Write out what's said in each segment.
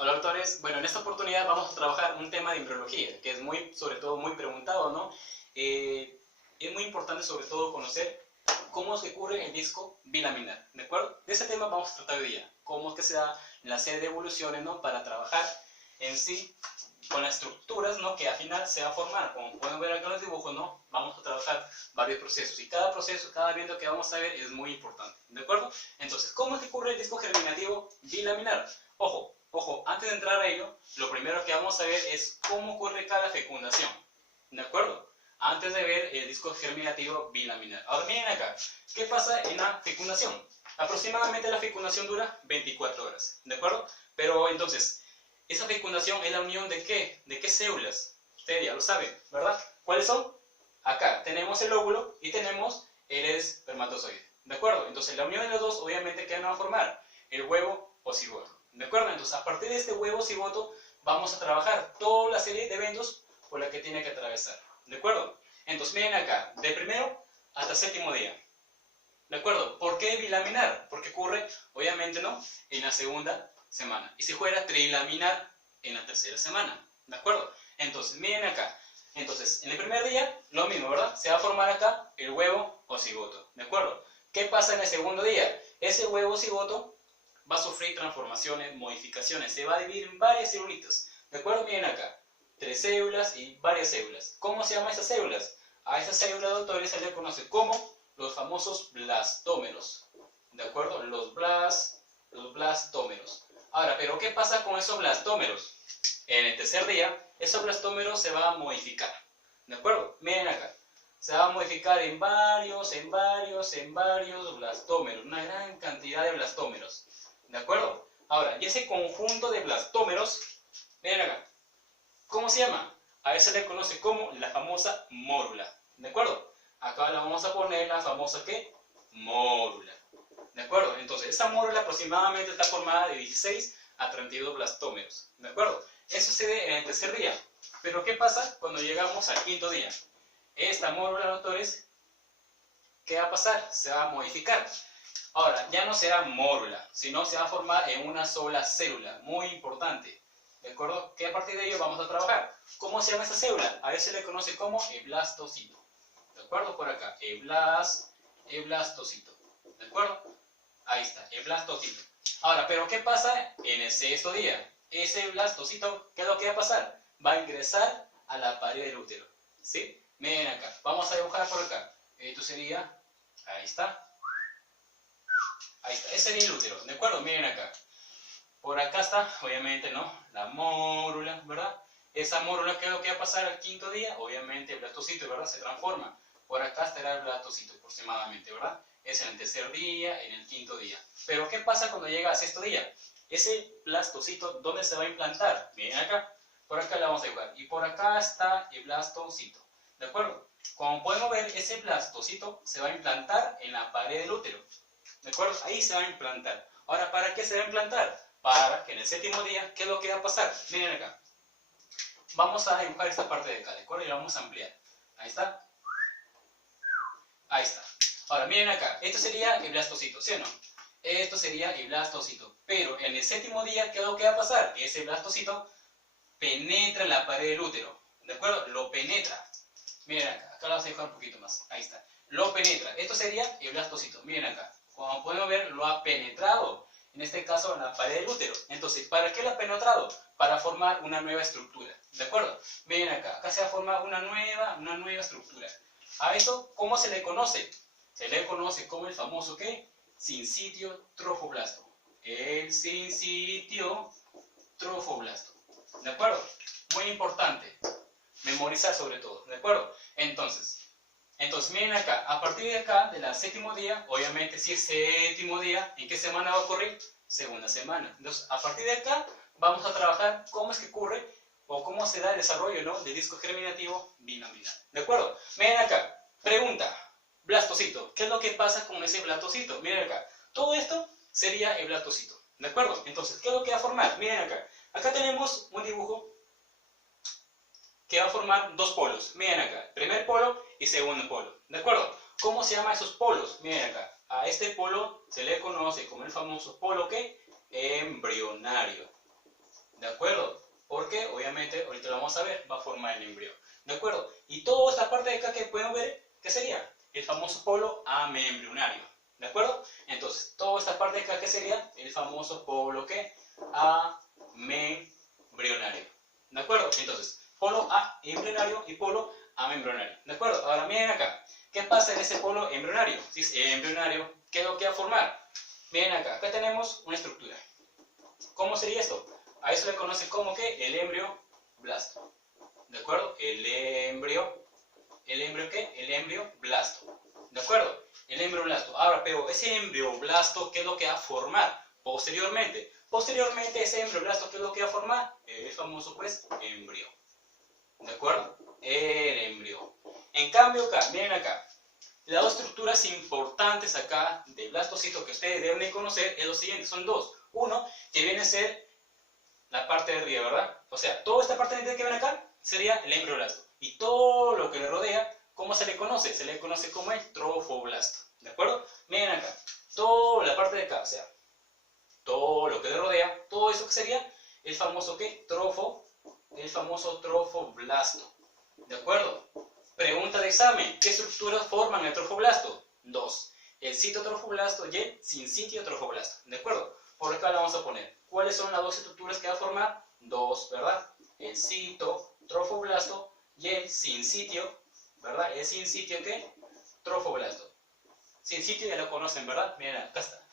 Hola doctores, bueno, en esta oportunidad vamos a trabajar un tema de embriología, que es sobre todo muy preguntado, ¿no? Es muy importante sobre todo conocer cómo es que ocurre el disco bilaminar, ¿de acuerdo? De ese tema vamos a tratar hoy día, cómo es que se da la serie de evoluciones, ¿no? Para trabajar en sí con las estructuras, ¿no? Que al final se va a formar. Como pueden ver acá en los dibujos, ¿no? Vamos a trabajar varios procesos y cada proceso, cada evento que vamos a ver es muy importante, ¿de acuerdo? Entonces, ¿cómo es que ocurre el disco germinativo bilaminar? Ojo, antes de entrar a ello, lo primero que vamos a ver es cómo ocurre cada fecundación, ¿de acuerdo? Antes de ver el disco germinativo bilaminar. Ahora miren acá, ¿qué pasa en la fecundación? Aproximadamente la fecundación dura 24 horas, ¿de acuerdo? Pero entonces, ¿esa fecundación es la unión de qué? ¿De qué células? Ustedes ya lo saben, ¿verdad? ¿Cuáles son? Acá tenemos el óvulo y tenemos el espermatozoide, ¿de acuerdo? Entonces la unión de los dos, obviamente, ¿qué van a formar? El huevo o cigoto, ¿de acuerdo? Entonces a partir de este huevo o cigoto vamos a trabajar toda la serie de eventos por la que tiene que atravesar, ¿de acuerdo? Entonces miren acá, de primero hasta séptimo día, ¿de acuerdo? ¿Por qué bilaminar? Porque ocurre, obviamente, ¿no? En la segunda semana. Y si fuera trilaminar en la tercera semana, ¿de acuerdo? Entonces, miren acá. Entonces, en el primer día, lo mismo, ¿verdad? Se va a formar acá el huevo o cigoto, ¿de acuerdo? ¿Qué pasa en el segundo día? Ese huevo o cigoto va a sufrir transformaciones, modificaciones. Se va a dividir en varias celulitas, ¿de acuerdo? Miren acá. 3 células y varias células. ¿Cómo se llaman esas células? A esas células, doctores, se les conoce como los famosos blastómeros, ¿de acuerdo? Los blastómeros. Ahora, ¿pero qué pasa con esos blastómeros? En el tercer día, esos blastómeros se van a modificar, ¿de acuerdo? Miren acá, se va a modificar en varios blastómeros, una gran cantidad de blastómeros, ¿de acuerdo? Ahora, y ese conjunto de blastómeros, miren acá, ¿cómo se llama? A eso se le conoce como la famosa mórula, ¿de acuerdo? Acá la vamos a poner la famosa, ¿qué? Mórula, ¿de acuerdo? Entonces, esta mórula aproximadamente está formada de 16 a 32 blastómeros, ¿de acuerdo? Eso se ve en el tercer día. Pero, ¿qué pasa cuando llegamos al quinto día? Esta mórula, doctores, ¿qué va a pasar? Se va a modificar. Ahora, ya no será mórula, sino se va a formar en una sola célula, muy importante, ¿de acuerdo? Que a partir de ello vamos a trabajar. ¿Cómo se llama esta célula? A veces se le conoce como el blastocito, ¿de acuerdo? Por acá, el blastocito, ¿de acuerdo? Ahí está, el blastocito. Ahora, ¿pero qué pasa en el sexto día? Ese blastocito, ¿qué es lo que va a pasar? Va a ingresar a la pared del útero, ¿sí? Miren acá, vamos a dibujar por acá. Esto sería, ahí está, ese sería el útero, ¿de acuerdo? Miren acá. Por acá está, obviamente, ¿no? La mórula, ¿verdad? Esa mórula, ¿qué es lo que va a pasar al quinto día? Obviamente el blastocito, ¿verdad? Se transforma. Por acá estará el blastocito aproximadamente, ¿verdad? Es en el tercer día, en el quinto día. Pero ¿qué pasa cuando llega al sexto día? Ese blastocito, ¿dónde se va a implantar? Miren acá. Por acá la vamos a dibujar. Y por acá está el blastocito, ¿de acuerdo? Como podemos ver, ese blastocito se va a implantar en la pared del útero, ¿de acuerdo? Ahí se va a implantar. Ahora, ¿para qué se va a implantar? Para que en el séptimo día, ¿qué es lo que va a pasar? Miren acá. Vamos a dibujar esta parte de acá, ¿de acuerdo? Y la vamos a ampliar. Ahí está. Ahí está. Ahora, miren acá. Esto sería el blastocito, ¿sí o no? Esto sería el blastocito. Pero en el séptimo día, ¿qué es lo que va a pasar? Ese blastocito penetra en la pared del útero, ¿de acuerdo? Lo penetra. Miren acá. Acá lo vamos a dibujar un poquito más. Ahí está. Lo penetra. Esto sería el blastocito. Miren acá. Como podemos ver, lo ha penetrado. En este caso, en la pared del útero. Entonces, ¿para qué lo ha penetrado? Para formar una nueva estructura, ¿de acuerdo? Miren acá. Acá se va a formar una nueva estructura. A eso, ¿cómo se le conoce? Se le conoce como el famoso, ¿qué? Sincitio trofoblasto. El sincitio trofoblasto. ¿De acuerdo? Muy importante. Memorizar sobre todo. ¿De acuerdo? Entonces, miren acá. A partir de acá, del séptimo día, obviamente si es séptimo día, ¿en qué semana va a ocurrir? Segunda semana. Entonces, a partir de acá, vamos a trabajar cómo es que ocurre o cómo se da el desarrollo, ¿no? Del disco germinativo bilaminar. ¿De acuerdo? Miren acá. Pregunta. Blastocito. ¿Qué es lo que pasa con ese blastocito? Miren acá. Todo esto sería el blastocito. ¿De acuerdo? Entonces, ¿qué es lo que va a formar? Miren acá. Acá tenemos un dibujo que va a formar dos polos. Miren acá. Primer polo y segundo polo. ¿De acuerdo? ¿Cómo se llaman esos polos? Miren acá. A este polo se le conoce como el famoso polo, ¿qué? Embrionario. ¿De acuerdo? Porque obviamente, ahorita lo vamos a ver, va a formar el embrión. ¿De acuerdo? Y toda esta parte de acá que pueden ver, ¿qué sería? El famoso polo amembrionario. ¿De acuerdo? Entonces, toda esta parte de acá, ¿qué sería? El famoso polo, ¿qué? Amembrionario. ¿De acuerdo? Entonces, polo embrionario y polo amembrionario. ¿De acuerdo? Ahora miren acá. ¿Qué pasa en ese polo embrionario? Si es embrionario, ¿qué es lo que va a formar? Miren acá. Acá tenemos una estructura. ¿Cómo sería esto? A eso le conoce como que el embrioblasto. ¿De acuerdo? El embrioblasto. ¿De acuerdo? El embrioblasto. Ahora, pero ese embrioblasto, ¿qué es lo que va a formar posteriormente? Posteriormente, ese embrioblasto, ¿qué es lo que va a formar? El famoso, pues, embrión. ¿De acuerdo? El embrión. En cambio, acá, miren acá. Las dos estructuras importantes acá del blastocito que ustedes deben de conocer es lo siguiente. Son dos. Uno, que viene a ser la parte de arriba, ¿verdad? O sea, toda esta parte de arriba que ven acá sería el embrioblasto. Y todo lo que le rodea, ¿cómo se le conoce? Se le conoce como el trofoblasto. ¿De acuerdo? Miren acá. Toda la parte de acá, o sea, todo lo que le rodea, todo eso que sería el famoso ¿qué? El famoso trofoblasto. ¿De acuerdo? Pregunta de examen. ¿Qué estructuras forman el trofoblasto? Dos. El citotrofoblasto y el sincitiotrofoblasto. ¿De acuerdo? Por acá la vamos a poner. ¿Cuáles son las dos estructuras que va a formar? Dos, ¿verdad? El citotrofoblasto y el sincitio, ¿verdad? El sincitio, ¿qué? Trofoblasto. Sincitio ya lo conocen, ¿verdad? Miren, acá está.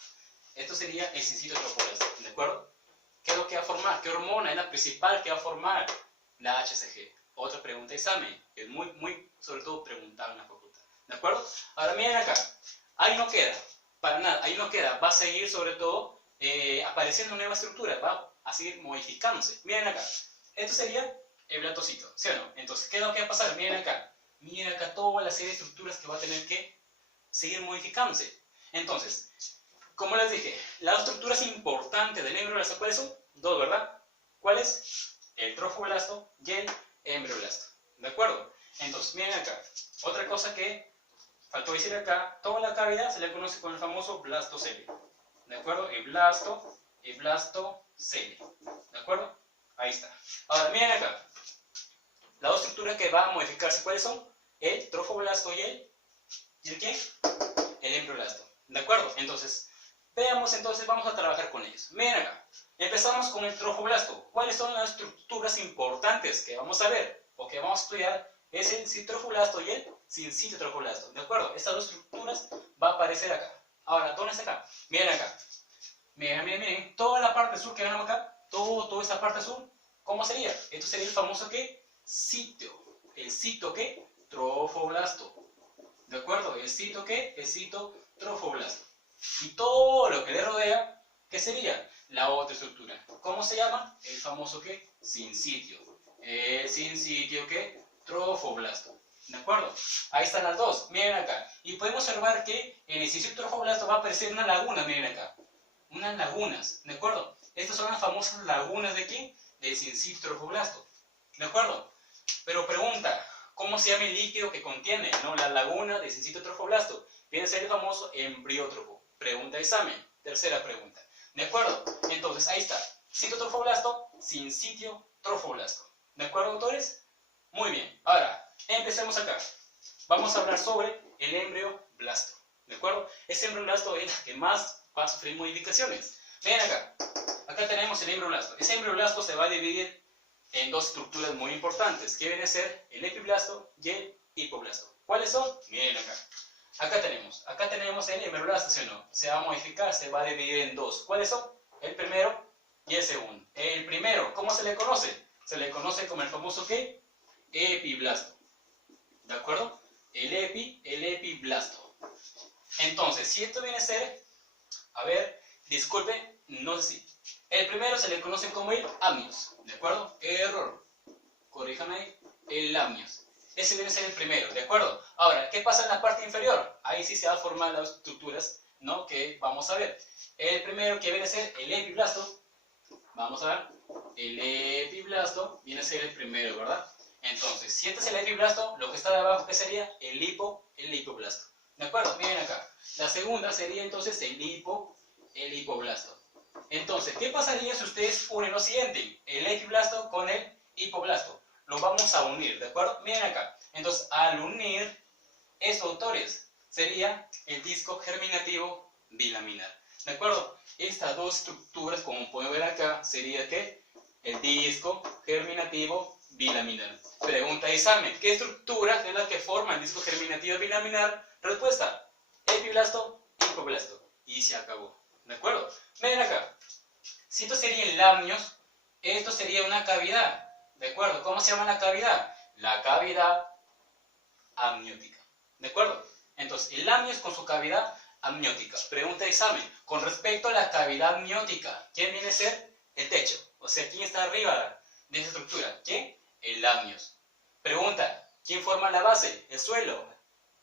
Esto sería el sincitiotrofoblasto, ¿de acuerdo? ¿Qué es lo que va a formar? ¿Qué hormona es la principal que va a formar? La HCG. Otra pregunta de examen. Es muy, sobre todo, preguntada en la facultad. ¿De acuerdo? Ahora miren acá. Ahí no queda. Para nada. Ahí no queda. Va a seguir, sobre todo, apareciendo nueva estructura. Va a seguir modificándose. Miren acá. Esto sería el blastocito. ¿Sí o no? Entonces, ¿qué es lo que va a pasar? Miren acá. Miren acá toda la serie de estructuras que va a tener que seguir modificándose. Entonces, como les dije, las estructuras importantes del embrioblasto, ¿cuáles son? Dos, ¿verdad? ¿Cuáles? El trofoblasto y el embrioblasto. ¿De acuerdo? Entonces, miren acá. Otra cosa que faltó decir acá, toda la cavidad se le conoce con el famoso blastocele. ¿De acuerdo? El blastocele. ¿De acuerdo? Ahí está. Ahora, miren acá. Las dos estructuras que van a modificarse, ¿cuáles son? El trofoblasto y el ¿qué? El embrioblasto. ¿De acuerdo? Entonces, veamos entonces, vamos a trabajar con ellos. Miren acá. Empezamos con el trofoblasto. ¿Cuáles son las estructuras importantes que vamos a ver o que vamos a estudiar? Es el citotrofoblasto y el sincitiotrofoblasto. ¿De acuerdo? Estas dos estructuras van a aparecer acá. Ahora, ¿dónde está acá? Miren acá. Miren. Toda la parte azul que ven acá, toda esta parte azul, ¿cómo sería? Esto sería el famoso ¿qué? Sitio. El cito ¿qué? Trofoblasto. ¿De acuerdo? El cito ¿qué? El citotrofoblasto. Y todo lo que le rodea, ¿qué sería? La otra estructura. ¿Cómo se llama? El famoso ¿qué? Sincitio. El sincitio ¿qué? Trofoblasto. ¿De acuerdo? Ahí están las dos. Miren acá. Y podemos observar que en el sincitio trofoblasto va a aparecer una laguna. Miren acá. Unas lagunas. ¿De acuerdo? Estas son las famosas lagunas de ¿qué? Del sincitio trofoblasto. ¿De acuerdo? Pero pregunta, ¿cómo se llama el líquido que contiene, ¿no? La laguna del sincitio trofoblasto? Viene a ser el famoso embriótrofo. Pregunta de examen. Tercera pregunta. ¿De acuerdo? Entonces, ahí está. Citotrofoblasto, sincitio trofoblasto. ¿De acuerdo, autores? Muy bien. Ahora, empecemos acá. Vamos a hablar sobre el embrioblasto. ¿De acuerdo? Ese embrioblasto es el que más va a sufrir modificaciones. Miren acá. Acá tenemos el embrioblasto. Ese embrioblasto se va a dividir en dos estructuras muy importantes, que vienen a ser el epiblasto y el hipoblasto. ¿Cuáles son? Miren acá. Acá tenemos el embrioblasto, ¿sí o no? Se va a modificar, se va a dividir en dos. ¿Cuáles son? El primero y el segundo. El primero, ¿cómo se le conoce? Se le conoce como el famoso ¿qué? Epiblasto. ¿De acuerdo? El epiblasto. Entonces, si esto viene a ser, a ver, disculpe, no sé si. El primero se le conoce como el amnios. ¿De acuerdo? Error. Corríjame ahí. El amnios. Ese viene a ser el primero, ¿de acuerdo? Ahora, ¿qué pasa en la parte inferior? Ahí sí se van a formar las estructuras, ¿no? Que vamos a ver. El primero que viene a ser el epiblasto. Vamos a ver. El epiblasto viene a ser el primero, ¿verdad? Entonces, si este es el epiblasto, lo que está de abajo, ¿qué sería? El hipoblasto. ¿De acuerdo? Miren acá. La segunda sería entonces el hipoblasto. Entonces, Entonces, ¿qué pasaría si ustedes unen lo siguiente? El epiblasto con el hipoblasto. Lo vamos a unir, ¿de acuerdo? Miren acá. Entonces, al unir estos autores, sería el disco germinativo bilaminar. ¿De acuerdo? Estas dos estructuras, como pueden ver acá, sería ¿qué? El disco germinativo bilaminar. Pregunta de examen: ¿qué estructura es la que forma el disco germinativo bilaminar? Respuesta: epiblasto, hipoblasto. Y se acabó. ¿De acuerdo? Miren acá. Si esto serían lamnios, esto sería una cavidad. ¿De acuerdo? ¿Cómo se llama la cavidad? La cavidad amniótica. ¿De acuerdo? Entonces, el lamnio es con su cavidad amniótica. Pregunta de examen: con respecto a la cavidad amniótica, ¿quién viene a ser? El techo. O sea, ¿quién está arriba de esa estructura? ¿Quién? El lamnios. Pregunta: ¿quién forma la base? El suelo.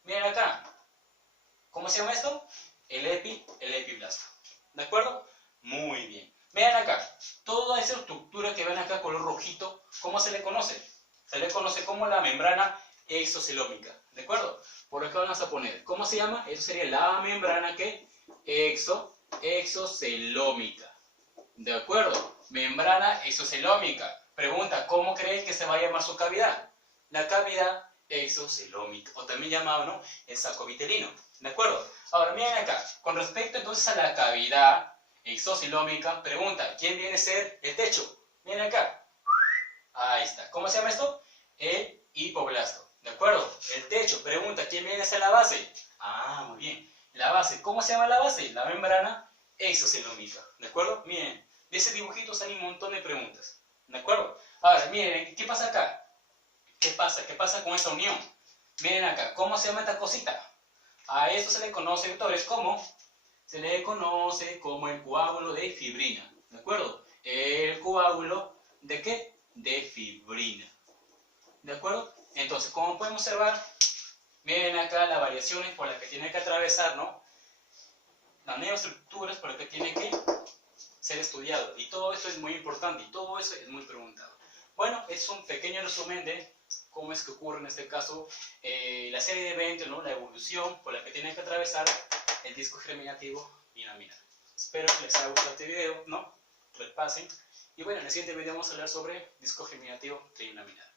Miren acá. ¿Cómo se llama esto? El epiblasto. ¿De acuerdo? Muy bien. Vean acá. Toda esa estructura que ven acá color rojito, ¿cómo se le conoce? Se le conoce como la membrana exocelómica. ¿De acuerdo? Por acá vamos a poner, ¿cómo se llama? Eso sería la membrana que exocelómica. ¿De acuerdo? Membrana exocelómica. Pregunta: ¿cómo creen que se va a llamar su cavidad? La cavidad exocelómica, o también llamado, ¿no?, el saco vitelino. ¿De acuerdo? Ahora miren acá. Con respecto entonces a la cavidad exocelómica, pregunta: ¿quién viene a ser el techo? Miren acá. Ahí está. ¿Cómo se llama esto? El hipoblasto. ¿De acuerdo? El techo. Pregunta: ¿quién viene a ser la base? Ah, muy bien. La base. ¿Cómo se llama la base? La membrana exocelómica. ¿De acuerdo? Miren, de ese dibujito salen un montón de preguntas. ¿De acuerdo? Ahora, miren, ¿qué pasa acá? ¿Qué pasa? ¿Qué pasa con esta unión? Miren acá. ¿Cómo se llama esta cosita? A esto se le conoce, entonces, ¿cómo? Se le conoce como el coágulo de fibrina. ¿De acuerdo? El coágulo ¿de qué? De fibrina. ¿De acuerdo? Entonces, como pueden observar, miren acá las variaciones por las que tiene que atravesar, ¿no? Las neoestructuras por las que tiene que ser estudiado. Y todo eso es muy importante y todo eso es muy preguntado. Bueno, es un pequeño resumen de cómo es que ocurre en este caso la serie de eventos, ¿no?, la evolución por la que tiene que atravesar el disco germinativo bilaminar. Espero que les haya gustado este video, ¿no? Repasen. Y bueno, en el siguiente video vamos a hablar sobre disco germinativo trilaminar.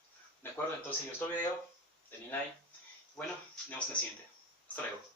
¿De acuerdo? Entonces, si les gustó el video, denle like. Bueno, nos vemos en el siguiente. Hasta luego.